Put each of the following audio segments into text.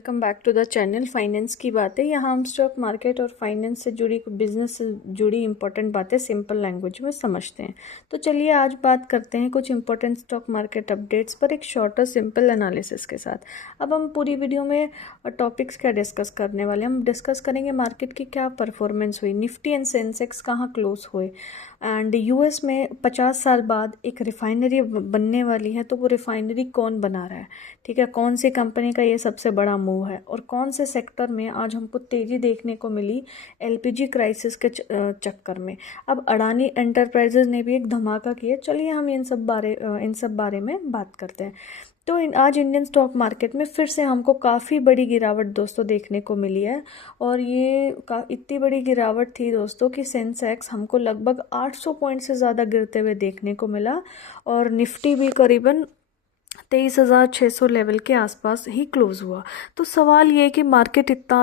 Welcome back to the channel finance की बातें। यहाँ हम स्टॉक मार्केट और फाइनेंस से जुड़ी बिजनेस से जुड़ी इंपॉर्टेंट बातें सिंपल लैंग्वेज में समझते हैं। तो चलिए आज बात करते हैं कुछ इंपॉर्टेंट स्टॉक मार्केट अपडेट्स पर एक शॉर्टर सिंपल एनालिसिस के साथ। अब हम पूरी वीडियो में टॉपिक्स क्या डिस्कस करने वाले हैं। हम डिस्कस करेंगे मार्केट की क्या परफॉर्मेंस हुई, निफ्टी एंड सेंसेक्स कहाँ क्लोज हुए, एंड यूएस में 50 साल बाद एक रिफाइनरी बनने वाली है, तो वो रिफाइनरी कौन बना रहा है, ठीक है, कौन सी कंपनी का ये सबसे बड़ा मूव है, और कौन से सेक्टर में आज हमको तेज़ी देखने को मिली एलपीजी क्राइसिस के चक्कर में। अब अडानी एंटरप्राइजेज ने भी एक धमाका किया। चलिए हम इन सब बारे में बात करते हैं। तो आज इंडियन स्टॉक मार्केट में फिर से हमको काफ़ी बड़ी गिरावट दोस्तों देखने को मिली है, और ये इतनी बड़ी गिरावट थी दोस्तों कि सेंसेक्स हमको लगभग 800 पॉइंट से ज़्यादा गिरते हुए देखने को मिला, और निफ्टी भी करीबन 23,600 लेवल के आसपास ही क्लोज हुआ। तो सवाल ये है कि मार्केट इतना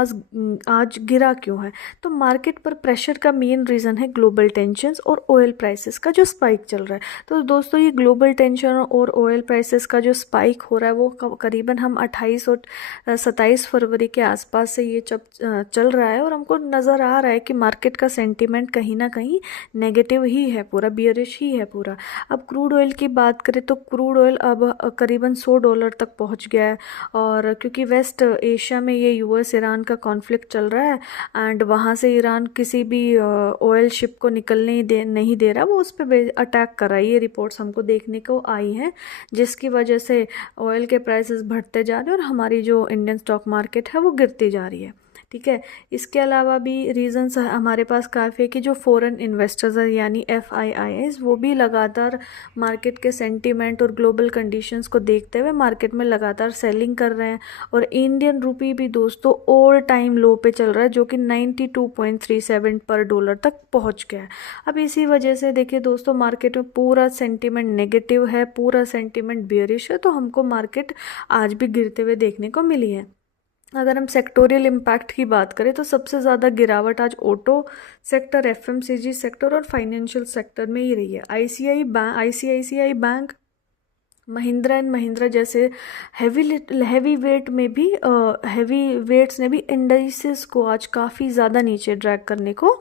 आज गिरा क्यों है। तो मार्केट पर प्रेशर का मेन रीज़न है ग्लोबल टेंशन्स और ऑयल प्राइसेस का जो स्पाइक चल रहा है। तो दोस्तों ये ग्लोबल टेंशन और ऑयल प्राइसेस का जो स्पाइक हो रहा है वो करीबन हम 28 और 27 फरवरी के आसपास से ये चल रहा है, और हमको नज़र आ रहा है कि मार्केट का सेंटिमेंट कहीं ना कहीं नेगेटिव ही है, पूरा बियरिश ही है पूरा। अब क्रूड ऑयल की बात करें तो क्रूड ऑयल अब करीबन $100 तक पहुंच गया है, और क्योंकि वेस्ट एशिया में ये यूएस ईरान का कॉन्फ्लिक्ट चल रहा है, एंड वहाँ से ईरान किसी भी ऑयल शिप को निकलने नहीं दे रहा, वो उस पर अटैक कर रहा है। ये रिपोर्ट्स हमको देखने को आई हैं, जिसकी वजह से ऑयल के प्राइसेस बढ़ते जा रहे हैं और हमारी जो इंडियन स्टॉक मार्केट है वो गिरती जा रही है, ठीक है। इसके अलावा भी रीजंस हमारे पास काफ़ी है कि जो फॉरेन इन्वेस्टर्स है यानी FIIs वो भी लगातार मार्केट के सेंटीमेंट और ग्लोबल कंडीशंस को देखते हुए मार्केट में लगातार सेलिंग कर रहे हैं। और इंडियन रुपी भी दोस्तों ऑल टाइम लो पे चल रहा है, जो कि 92.37 पर डॉलर तक पहुंच गया है। अब इसी वजह से देखिए दोस्तों मार्केट में पूरा सेंटीमेंट नेगेटिव है, पूरा सेंटीमेंट बेयरिश है, तो हमको मार्केट आज भी गिरते हुए देखने को मिली है। अगर हम सेक्टोरियल इम्पैक्ट की बात करें तो सबसे ज़्यादा गिरावट आज ऑटो सेक्टर, FMCG सेक्टर और फाइनेंशियल सेक्टर में ही रही है। ICICI bank, Mahindra and Mahindra जैसे हैवी वेट्स ने भी इंडाइसेस को आज काफ़ी ज़्यादा नीचे ड्रैग करने को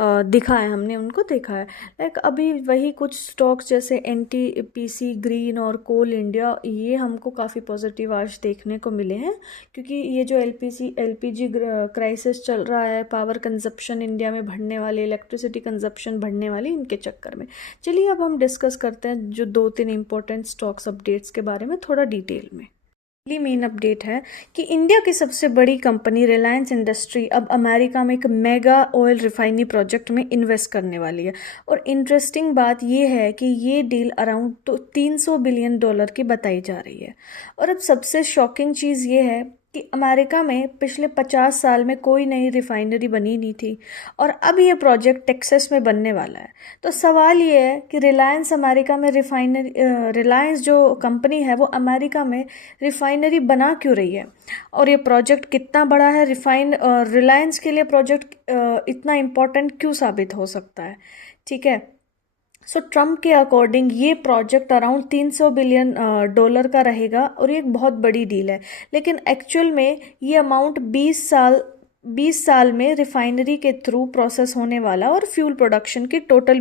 दिखा है, हमने उनको देखा है। लाइक अभी वही कुछ स्टॉक्स जैसे NTPC, ग्रीन और कोल इंडिया, ये हमको काफ़ी पॉजिटिव आज देखने को मिले हैं, क्योंकि ये जो LPG क्राइसिस चल रहा है, पावर कंजप्शन इंडिया में बढ़ने वाली, इलेक्ट्रिसिटी कंजप्शन बढ़ने वाली, इनके चक्कर में। चलिए अब हम डिस्कस करते हैं जो 2-3 इंपॉर्टेंट स्टॉक्स अपडेट्स के बारे में थोड़ा डिटेल में। पहली मेन अपडेट है कि इंडिया की सबसे बड़ी कंपनी रिलायंस इंडस्ट्री अब अमेरिका में एक मेगा ऑयल रिफाइनरी प्रोजेक्ट में इन्वेस्ट करने वाली है। और इंटरेस्टिंग बात यह है कि ये डील अराउंड $300 बिलियन की बताई जा रही है। और अब सबसे शॉकिंग चीज़ ये है कि अमेरिका में पिछले 50 साल में कोई नई रिफाइनरी बनी नहीं थी, और अब ये प्रोजेक्ट टेक्सास में बनने वाला है। तो सवाल ये है कि रिलायंस जो कंपनी है वो अमेरिका में रिफाइनरी बना क्यों रही है, और ये प्रोजेक्ट कितना बड़ा है, रिलायंस के लिए प्रोजेक्ट इतना इम्पोर्टेंट क्यों साबित हो सकता है, ठीक है। सो ट्रम्प के अकॉर्डिंग ये प्रोजेक्ट अराउंड $300 बिलियन का रहेगा, और ये एक बहुत बड़ी डील है। लेकिन एक्चुअल में ये अमाउंट 20 साल में रिफाइनरी के थ्रू प्रोसेस होने वाला और फ्यूल प्रोडक्शन की टोटल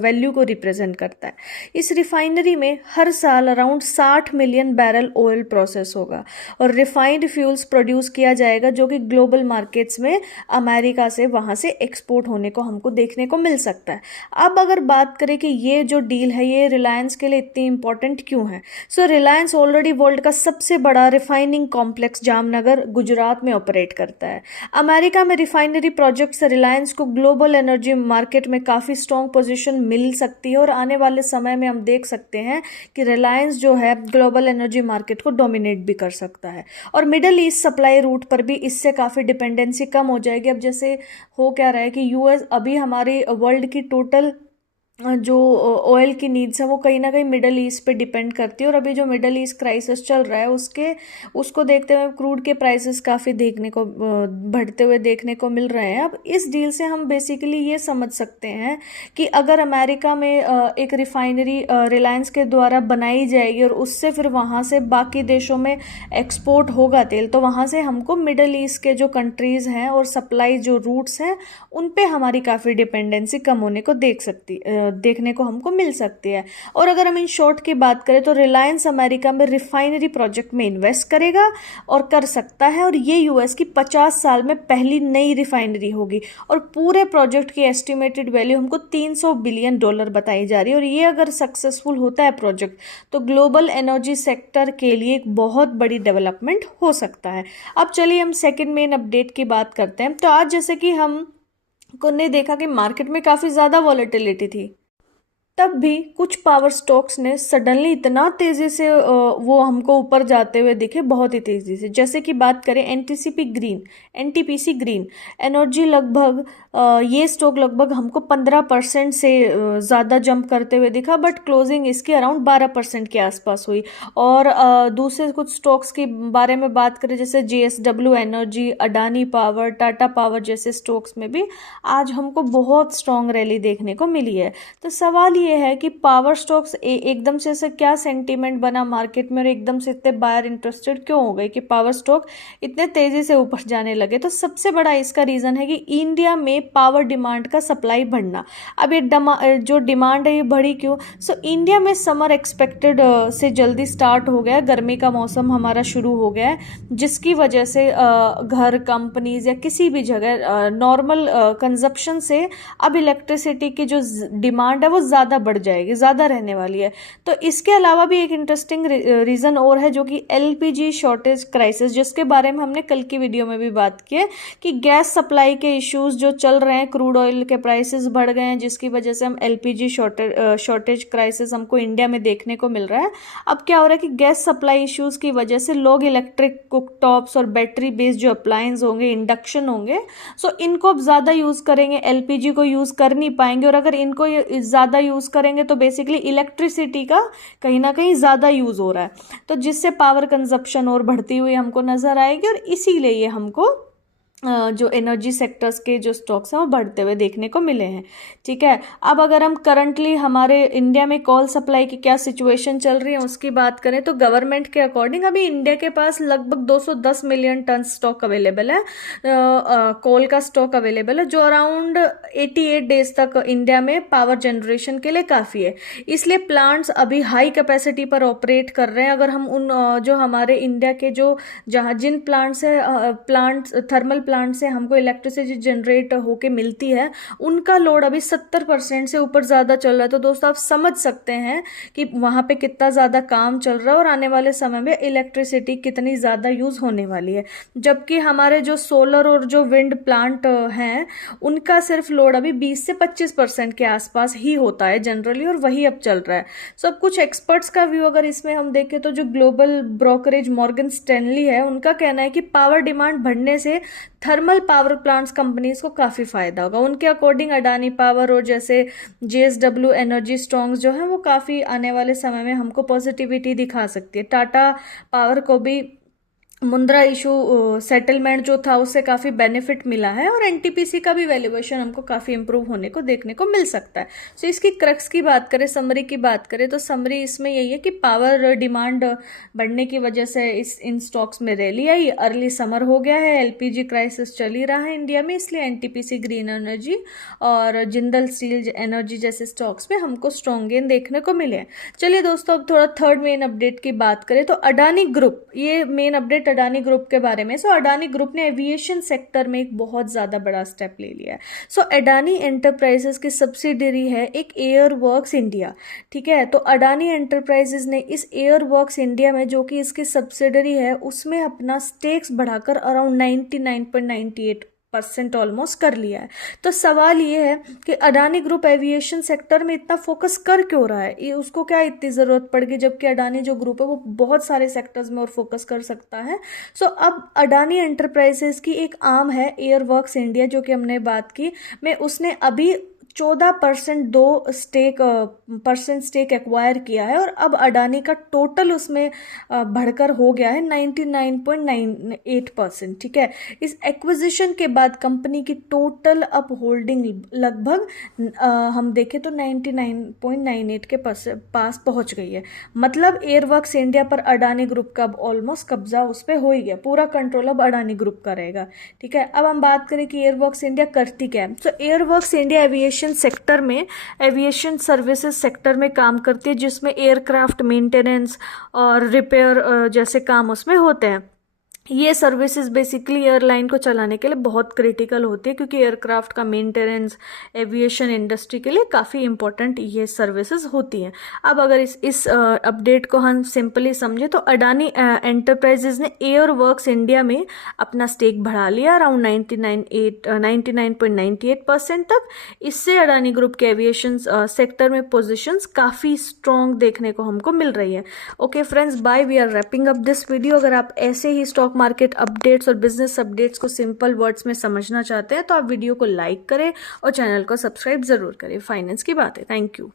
वैल्यू को रिप्रेजेंट करता है। इस रिफाइनरी में हर साल around 60 million barrel oil process होगा, और रिफाइंड फ्यूल्स प्रोड्यूस किया जाएगा, जो कि ग्लोबल मार्केट्स में अमेरिका से वहाँ से एक्सपोर्ट होने को हमको देखने को मिल सकता है। अब अगर बात करें कि ये जो डील है ये रिलायंस के लिए इतनी इंपॉर्टेंट क्यों है। सो रिलायंस ऑलरेडी वर्ल्ड का सबसे बड़ा रिफाइनिंग कॉम्प्लेक्स जामनगर गुजरात में ऑपरेट करता है। अमेरिका में रिफाइनरी प्रोजेक्ट से रिलायंस को ग्लोबल एनर्जी मार्केट में काफ़ी स्ट्रॉन्ग पोजीशन मिल सकती है, और आने वाले समय में हम देख सकते हैं कि रिलायंस जो है ग्लोबल एनर्जी मार्केट को डोमिनेट भी कर सकता है। और मिडल ईस्ट सप्लाई रूट पर भी इससे काफ़ी डिपेंडेंसी कम हो जाएगी। अब जैसे हो क्या रहा है कि US अभी हमारी वर्ल्ड की टोटल जो ऑयल की नीड्स है वो कहीं ना कहीं मिडल ईस्ट पे डिपेंड करती है, और अभी जो मिडल ईस्ट क्राइसिस चल रहा है उसको देखते हुए क्रूड के प्राइसेस काफ़ी देखने को बढ़ते हुए देखने को मिल रहे हैं। अब इस डील से हम बेसिकली ये समझ सकते हैं कि अगर अमेरिका में एक रिफाइनरी रिलायंस के द्वारा बनाई जाएगी और उससे फिर वहाँ से बाकी देशों में एक्सपोर्ट होगा तेल, तो वहाँ से हमको मिडल ईस्ट के जो कंट्रीज़ हैं और सप्लाई जो रूट्स हैं उन पे हमारी काफ़ी डिपेंडेंसी कम होने को देखने को हमको मिल सकती है। और अगर हम इन शॉर्ट की बात करें तो रिलायंस अमेरिका में रिफाइनरी प्रोजेक्ट में इन्वेस्ट करेगा और कर सकता है, और ये यूएस की 50 साल में पहली नई रिफाइनरी होगी, और पूरे प्रोजेक्ट की एस्टिमेटेड वैल्यू हमको $300 बिलियन बताई जा रही है। और ये अगर सक्सेसफुल होता है प्रोजेक्ट तो ग्लोबल एनर्जी सेक्टर के लिए एक बहुत बड़ी डेवलपमेंट हो सकता है। अब चलिए हम सेकेंड मेन अपडेट की बात करते हैं। तो आज जैसे कि हम को ने देखा कि मार्केट में काफ़ी ज़्यादा वॉलेटिलिटी थी, तब भी कुछ पावर स्टॉक्स ने सडनली इतना तेजी से वो हमको ऊपर जाते हुए दिखे, बहुत ही तेजी से। जैसे कि बात करें एनटीपीसी ग्रीन एनर्जी, लगभग ये स्टॉक लगभग हमको 15% से ज़्यादा जंप करते हुए दिखा, बट क्लोजिंग इसकी अराउंड 12% के आसपास हुई। और दूसरे कुछ स्टॉक्स के बारे में बात करें जैसे JSW energy, Adani power, Tata power जैसे स्टॉक्स में भी आज हमको बहुत स्ट्रॉन्ग रैली देखने को मिली है। तो सवाल ये है कि पावर स्टॉक्स एकदम से ऐसा क्या सेंटीमेंट बना मार्केट में और एकदम से इतने बायर इंटरेस्टेड क्यों हो गए कि पावर स्टॉक इतने तेजी से ऊपर जाने लगे। तो सबसे बड़ा इसका रीजन है कि इंडिया में पावर डिमांड का सप्लाई बढ़ना। अब ये जो डिमांड है ये बढ़ी क्यों? सो इंडिया में समर एक्सपेक्टेड से जल्दी स्टार्ट हो गया, गर्मी का मौसम हमारा शुरू हो गया है, जिसकी वजह से घर, कंपनीज या किसी भी जगह नॉर्मल कंजप्शन से अब इलेक्ट्रिसिटी की जो डिमांड है वो ज़्यादा बढ़ जाएगी, ज़्यादा रहने वाली है। तो इसके अलावा भी एक इंटरेस्टिंग रीज़न और है, जो कि एलपीजी शॉर्टेज क्राइसिस, जिसके बारे में हमने कल की वीडियो में भी बात की है कि गैस सप्लाई के इश्यूज जो चल रहे हैं, क्रूड ऑयल के प्राइसेस बढ़ गए हैं, जिसकी वजह से हम एलपीजी शॉर्टेज क्राइसिस हमको इंडिया में देखने को मिल रहा है। अब क्या हो रहा है कि गैस सप्लाई इश्यूज की वजह से लोग इलेक्ट्रिक कुकटॉप्स और बैटरी बेस्ड जो अप्लायंस होंगे, इंडक्शन होंगे, सो इनको अब ज़्यादा यूज़ करेंगे, एलपीजी को यूज़ कर नहीं पाएंगे। और अगर इनको ज़्यादा यूज़ करेंगे तो बेसिकली इलेक्ट्रिसिटी का कहीं ना कहीं ज़्यादा यूज़ हो रहा है, तो जिससे पावर कंजप्शन और बढ़ती हुई हमको नज़र आएगी, और इसीलिए ये हमको जो एनर्जी सेक्टर्स के जो स्टॉक्स हैं वो बढ़ते हुए देखने को मिले हैं। ठीक है, अब अगर हम करंटली हमारे इंडिया में कोल सप्लाई की क्या सिचुएशन चल रही है उसकी बात करें तो गवर्नमेंट के अकॉर्डिंग अभी इंडिया के पास लगभग 210 मिलियन टन स्टॉक अवेलेबल है, कोल का स्टॉक अवेलेबल है, जो अराउंड 88 डेज तक इंडिया में पावर जनरेशन के लिए काफ़ी है। इसलिए प्लांट्स अभी हाई कैपेसिटी पर ऑपरेट कर रहे हैं। अगर हम उन जो हमारे इंडिया के जो जहाँ जिन प्लांट्स है थर्मल प्लांट से हमको इलेक्ट्रिसिटी जनरेट होके मिलती है, उनका लोड अभी 70% से ऊपर ज़्यादा चल रहा है। तो दोस्तों आप समझ सकते हैं कि वहाँ पे कितना ज़्यादा काम चल रहा है और आने वाले समय में इलेक्ट्रिसिटी कितनी ज़्यादा यूज़ होने वाली है। जबकि हमारे जो सोलर और जो विंड प्लांट हैं उनका सिर्फ लोड अभी 20 से 25% के आसपास ही होता है जनरली, और वही अब चल रहा है। सो अब कुछ एक्सपर्ट्स का व्यू अगर इसमें हम देखें तो जो ग्लोबल ब्रोकरेज मॉर्गन स्टैनली है, उनका कहना है कि पावर डिमांड बढ़ने से थर्मल पावर प्लांट्स कंपनीज को काफ़ी फायदा होगा। उनके अकॉर्डिंग अडानी पावर और जैसे जेएसडब्ल्यू एनर्जी स्ट्रॉन्ग्स जो है वो काफ़ी आने वाले समय में हमको पॉजिटिविटी दिखा सकती है। टाटा पावर को भी मुंद्रा इशू सेटलमेंट जो था उससे काफ़ी बेनिफिट मिला है, और एनटीपीसी का भी वैल्यूएशन हमको काफ़ी इंप्रूव होने को देखने को मिल सकता है। सो इसकी क्रक्स की बात करें, समरी की बात करें, तो समरी इसमें यही है कि पावर डिमांड बढ़ने की वजह से इन स्टॉक्स में रैली आई। अर्ली समर हो गया है, एलपीजी क्राइसिस चल ही रहा है इंडिया में, इसलिए एनटीपीसी ग्रीन एनर्जी और जिंदल स्टील एनर्जी जैसे स्टॉक्स में हमको स्ट्रॉन्ग गेन देखने को मिले हैं। चलिए दोस्तों अब थोड़ा थर्ड मेन अपडेट की बात करें तो अडानी ग्रुप, ये मेन अपडेट अडानी ग्रुप के बारे में। सो अडानी ग्रुप ने एविएशन सेक्टर में एक बहुत ज़्यादा बड़ा स्टेप ले लिया है। सो अडानी एंटरप्राइजेस की सब्सिडरी है एक एयरवर्क्स इंडिया। ठीक है, तो अडानी एंटरप्राइजेस ने इस एयरवर्क्स इंडिया में, जो कि इसकी सब्सिडरी है, उसमें अपना स्टेक्स बढ़ाकर अराउंड 99.98% ऑलमोस्ट कर लिया है। तो सवाल ये है कि अडानी ग्रुप एविएशन सेक्टर में इतना फोकस कर क्यों रहा है, ये उसको क्या इतनी ज़रूरत पड़ गई, जबकि अडानी जो ग्रुप है वो बहुत सारे सेक्टर्स में और फोकस कर सकता है। सो अब अडानी एंटरप्राइजेस की एक आर्म है एयरवर्क्स इंडिया, जो कि हमने बात की में, उसने अभी 14% परसेंट स्टेक एक्वायर किया है और अब अडानी का टोटल उसमें बढ़कर हो गया है 99.98%। ठीक है, इस एक्विजिशन के बाद कंपनी की टोटल अब होल्डिंग लगभग हम देखें तो 99.98 के पास पहुंच गई है। मतलब एयरवर्क्स इंडिया पर अडानी ग्रुप का अब ऑलमोस्ट कब्जा उस पर हो ही गया, पूरा कंट्रोल अब अडानी ग्रुप का रहेगा। ठीक है, अब हम बात करें कि एयरवर्क्स इंडिया करती क्या है। तो एयरवर्क्स इंडिया एविएशन सेक्टर में, एविएशन सर्विसेज सेक्टर में काम करती है, जिसमें एयरक्राफ्ट मेंटेनेंस और रिपेयर जैसे काम उसमें होते हैं। ये सर्विसेज बेसिकली एयरलाइन को चलाने के लिए बहुत क्रिटिकल होती है, क्योंकि एयरक्राफ्ट का मेंटेनेंस एविएशन इंडस्ट्री के लिए काफ़ी इंपॉर्टेंट ये सर्विसेज होती हैं। अब अगर इस अपडेट को हम सिंपली समझे तो अडानी एंटरप्राइजेज ने एयरवर्क्स इंडिया में अपना स्टेक बढ़ा लिया अराउंड 99.98% तक। इससे अडानी ग्रुप के एविएशन सेक्टर में पोजिशंस काफ़ी स्ट्रॉन्ग देखने को हमको मिल रही है। Okay friends, bye, we are wrapping up this video. अगर आप ऐसे ही स्टॉक मार्केट अपडेट्स और बिजनेस अपडेट्स को सिंपल वर्ड्स में समझना चाहते हैं तो आप वीडियो को लाइक करें और चैनल को सब्सक्राइब जरूर करें। फाइनेंस की बात है। Thank you.